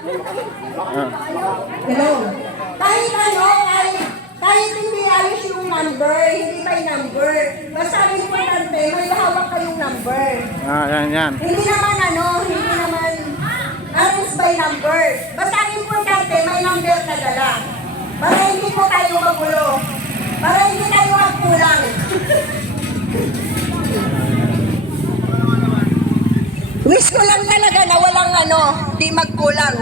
Hello. Kahit ano, kahit hindi ayos yung number, hindi may number. Basta importante, may hawak kayong number. Yan. Hindi naman arrange by number. Basta importante, may number ka dala. Para hindi po tayo magulo. Para hindi tayo magkulang. Wish ko lang talaga na walang di magkulang.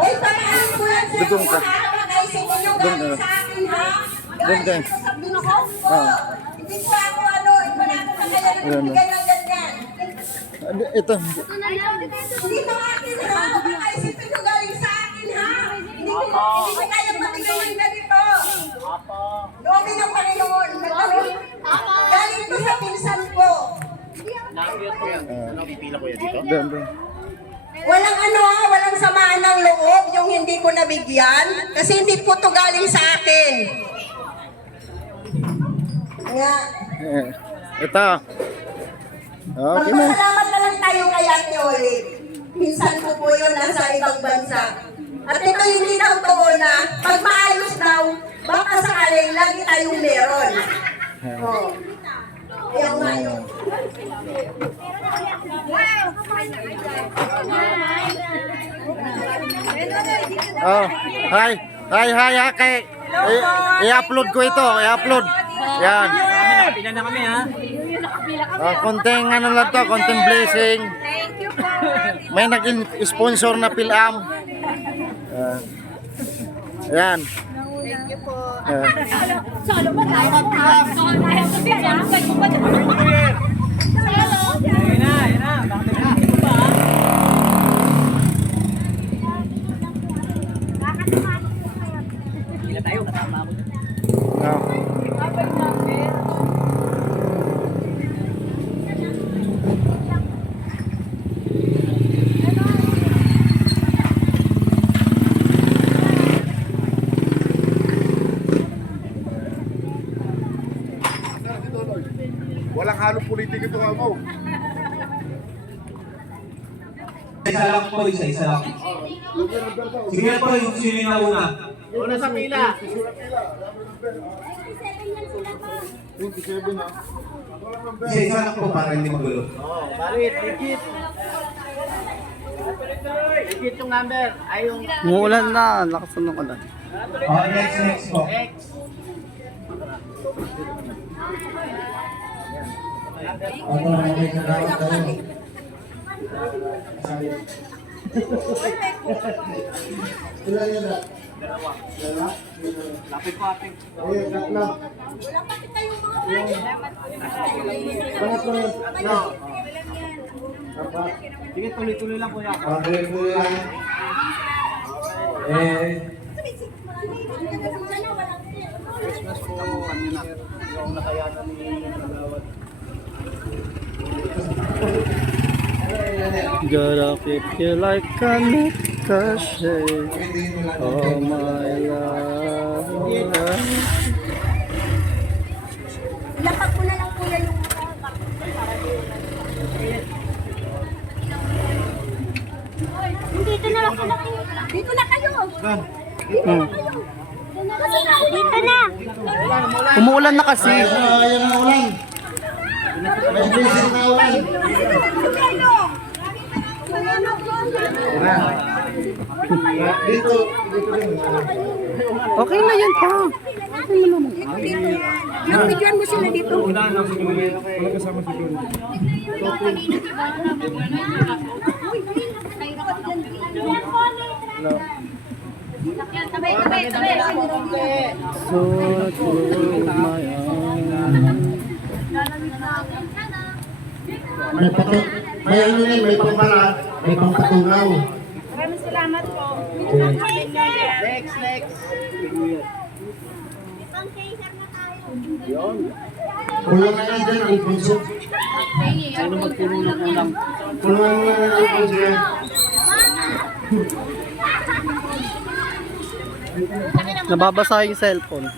Uy, pamaan ko yan sa Dugong ka. Pag-aisip mo yung galing sa akin, ha? Doon ka. Hindi ko ako ikaw na ako kaya nagbibigay ng ganyan. Ito. Hindi ko akin, ha? Pag-aisipin ko galing sa akin, ha? Hindi ko kaya matigay ng ganito. Lobi ng Panginoon. Galing ko sa pinsan ko. Doon. Walang samaan ng loob yung hindi ko nabigyan kasi hindi po to galing sa akin. Nga. Ito. Okay na. Magpasalamat na lang tayo kay Ate Oli. Pinsan ko po yun nasa ibang bansa. At ito hindi daw totoo na pag maayos daw, baka sakaling lagi tayong meron. Oh. Ayaw nga yun. Oh, hi. Kay i-upload ko ito, i-upload. Yan. Pila na kami, ha? Konting lang to, konting blessing. Thank you po. May nag-sponsor na Pilam. Yan. Thank you po. Ayun na. Bakit na? Ba? Pila tayo, kasama ako. Walang halong politika ito nga mo. Isa lang po, isa lang. Sige po, yung sino na una. Una sa pila. 27 na. Isa lang po para hindi magulo. Balit, legit. Legit yung number. Ay, yung... Umuulan na, lakas ng ulan. Next po. X. May nagawad tayo. Ilan yan na? Lapit po, ating. Tatlo. Pangatlo yan. No. Sige, tuloy-tuloy lang po yan. Tuloy-tuloy lang. Christmas po kanina. Yung nakayanan ni Nagawad. Gotta keep you like a ricochet. Oh my love. Lapag ko na lang kuya yung Dito na lang sila. Dito na kayo. Dito na. Umuulan na kasi. Ayan ang ulan. May busy na ulan. Dito din. Okay na yan pa. Nabigyan mo sila dito. So close my eyes. May ano rin, may pampara, may pampatungaw. Maraming salamat po. Next. Kulang na lang dyan, Alfonso. Sino magpuno ng ulang? Kulang na lang, Alfonso yan. Nababasa yung cellphone.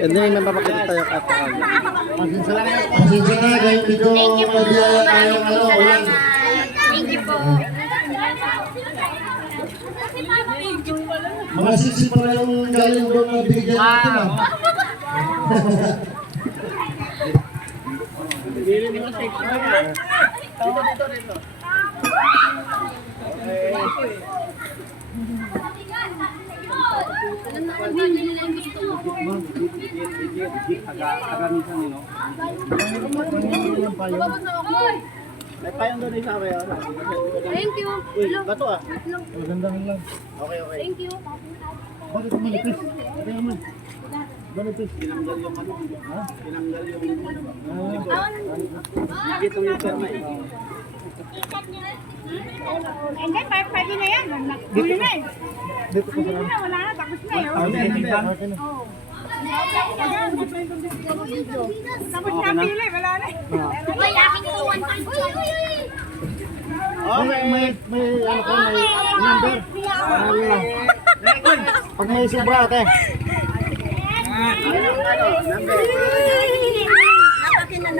Hindi, may papakita tayo at Pasensya na, dahil medyo mabiyaya tayo ulan. Thank you po. Mga siksi pala yung galing doon na bigyan natin ah. May payong doon isa kayo. Thank you. Uy, bato ah. Magandang lang. Okay, okay. Thank you. Bakit manipis? Bakit naman? Manipis. Tinanggal yung ano. Ha? Tinanggal yung dito yung perma eh. And then, pwede na yan. Huli na eh. Dito ko sa Huli na, wala na. Tapos na yun. Okay na. Oo. Tapos na pili, wala na. Uy, akin ito 1.5. Okay, may ano ko, may number. Pag may sobra ate. Akin na